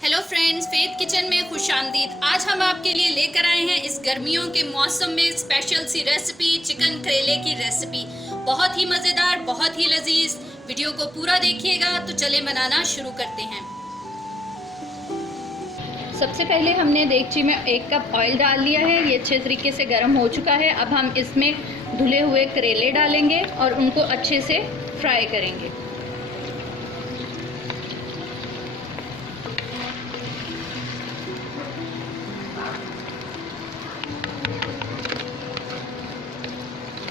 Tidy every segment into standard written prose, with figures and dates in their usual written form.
Hello friends, faith kitchen में खुशामदीद। आज हम आपके लिए लेकर आए हैं इस गर्मियों के मौसम में स्पेशल सी रेसिपी, चिकन करेले की रेसिपी। बहुत ही मज़ेदार, बहुत ही लजीज। वीडियो को पूरा देखिएगा। तो चलें बनाना शुरू करते हैं। सबसे पहले हमने देगची में 1 कप ऑयल डाल लिया है। ये अच्छे तरीके से गर्म हो चुका है। अब हम इसमें धुले हुए करेले डालेंगे और उनको अच्छे से फ्राई करेंगे।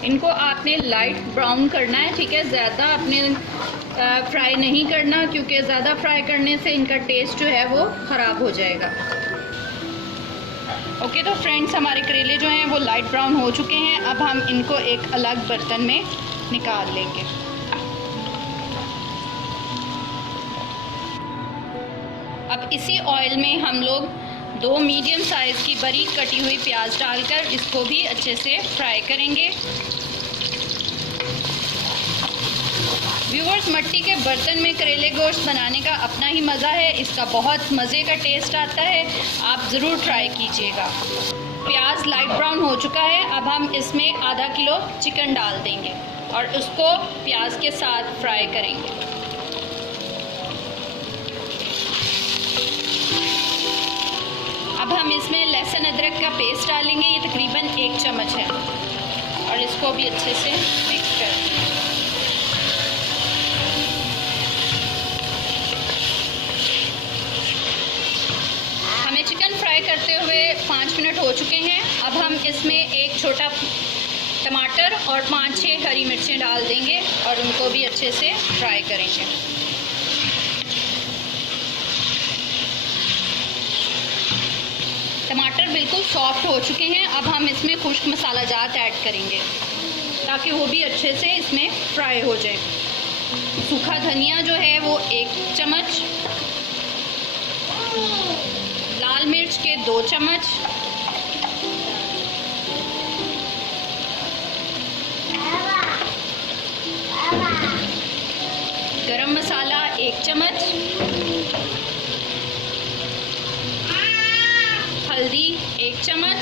इनको आपने लाइट ब्राउन करना है, ठीक है। ज़्यादा आपने फ्राई नहीं करना, क्योंकि ज़्यादा फ्राई करने से इनका टेस्ट जो है वो ख़राब हो जाएगा। ओके, तो फ्रेंड्स, हमारे करेले जो हैं वो लाइट ब्राउन हो चुके हैं। अब हम इनको एक अलग बर्तन में निकाल लेंगे। अब इसी ऑयल में हम लोग 2 मीडियम साइज़ की बारीक कटी हुई प्याज डालकर इसको भी अच्छे से फ्राई करेंगे। व्यूअर्स, मिट्टी के बर्तन में करेले गोश्त बनाने का अपना ही मज़ा है। इसका बहुत मज़े का टेस्ट आता है। आप ज़रूर ट्राई कीजिएगा। प्याज लाइट ब्राउन हो चुका है। अब हम इसमें आधा किलो चिकन डाल देंगे और उसको प्याज के साथ फ्राई करेंगे। अब हम इसमें लहसुन अदरक का पेस्ट डालेंगे। ये तकरीबन 1 चम्मच है और इसको भी अच्छे से मिक्स कर देंगे। हमें चिकन फ्राई करते हुए 5 मिनट हो चुके हैं। अब हम इसमें एक छोटा टमाटर और 5-6 हरी मिर्चें डाल देंगे और उनको भी अच्छे से फ्राई करेंगे। टमाटर बिल्कुल सॉफ्ट हो चुके हैं। अब हम इसमें खुश्क मसाला जात ऐड करेंगे ताकि वो भी अच्छे से इसमें फ्राई हो जाए। सूखा धनिया जो है वो 1 चम्मच, लाल मिर्च के 2 चम्मच, गरम मसाला 1 चम्मच, हल्दी 1 चम्मच,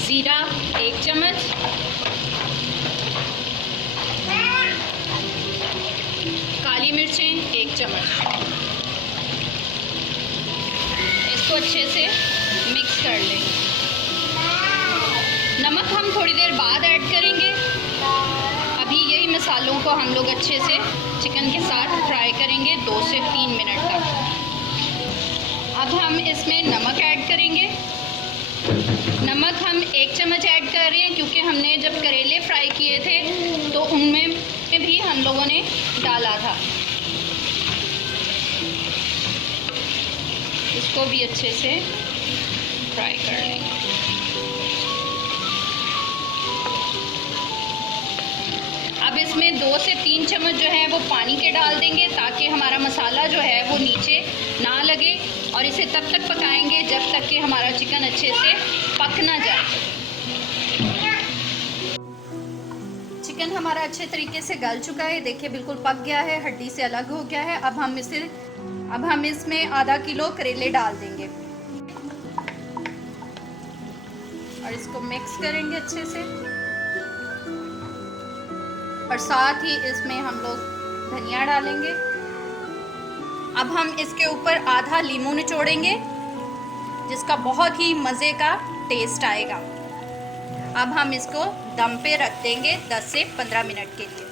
जीरा 1 चम्मच, काली मिर्चें 1 चम्मच। इसको अच्छे से मिक्स कर लेंगे। नमक हम थोड़ी देर बाद ऐड करेंगे। अभी यही मसालों को हम लोग अच्छे से चिकन के साथ फ्राई करेंगे 2 से 3 मिनट तक। अब हम इसमें नमक ऐड करेंगे। नमक हम 1 चम्मच ऐड कर रहे हैं, क्योंकि हमने जब करेले फ्राई किए थे तो उनमें भी हम लोगों ने डाला था। इसको भी अच्छे से फ्राई कर लेंगे। अब इसमें 2 से 3 चम्मच जो है वो पानी के डाल देंगे, ताकि हमारा मसाला जो है वो नीचे ना लगे। और इसे तब तक पकाएंगे जब तक कि हमारा चिकन अच्छे से पक ना जाए। चिकन हमारा अच्छे तरीके से गल चुका है। देखिए, बिल्कुल पक गया है, हड्डी से अलग हो गया है। अब हम इसमें आधा किलो करेले डाल देंगे और इसको मिक्स करेंगे अच्छे से। और साथ ही इसमें हम लोग धनिया डालेंगे। अब हम इसके ऊपर आधा लीमू निचोड़ेंगे, जिसका बहुत ही मज़े का टेस्ट आएगा। अब हम इसको दम पे रख देंगे 10 से 15 मिनट के लिए।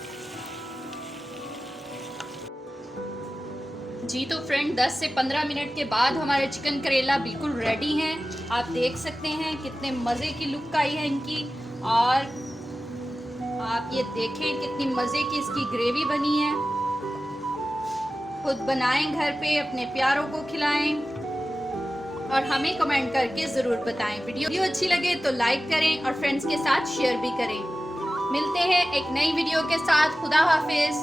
जी तो फ्रेंड, 10 से 15 मिनट के बाद हमारे चिकन करेला बिल्कुल रेडी हैं। आप देख सकते हैं कितने मज़े की लुक आई है इनकी। और आप ये देखें कितनी मज़े की इसकी ग्रेवी बनी है। खुद बनाएं घर पे, अपने प्यारों को खिलाएं और हमें कमेंट करके ज़रूर बताएं। वीडियो अच्छी लगे तो लाइक करें और फ्रेंड्स के साथ शेयर भी करें। मिलते हैं एक नई वीडियो के साथ। खुदा हाफिज़।